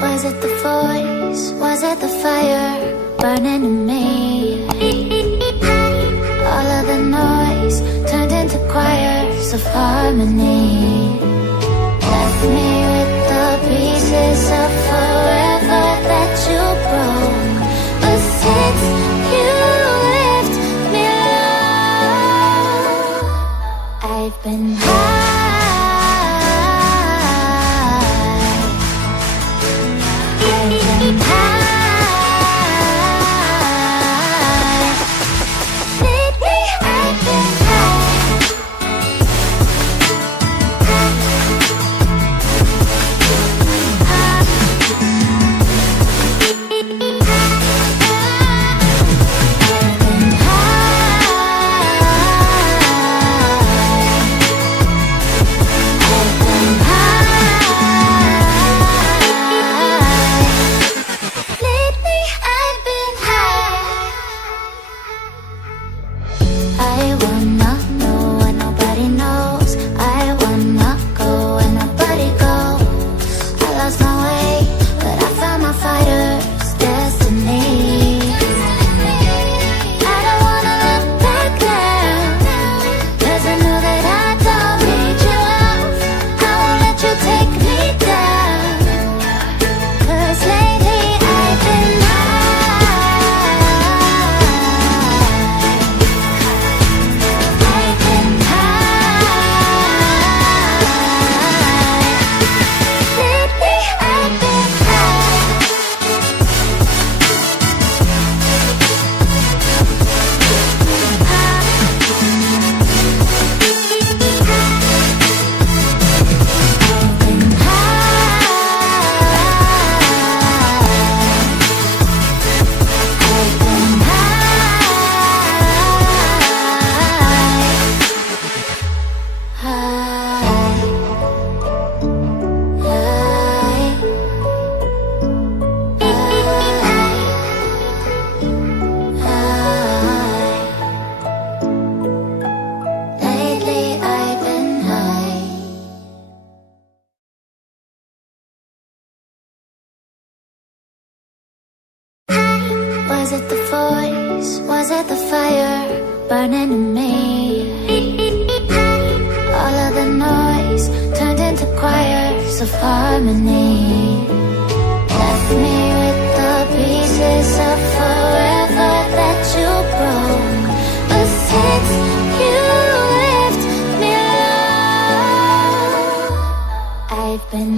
Was it the voice? Was it the fire burning in me? All of the noise turned into choirs of harmony. Left me with the pieces of forever that you broke. But since you left me alone, I've been high. Was it the voice? Was it the fire burning in me? All of the noise turned into choirs of harmony. Left me with the pieces of forever that you broke. But since you left me alone, I've been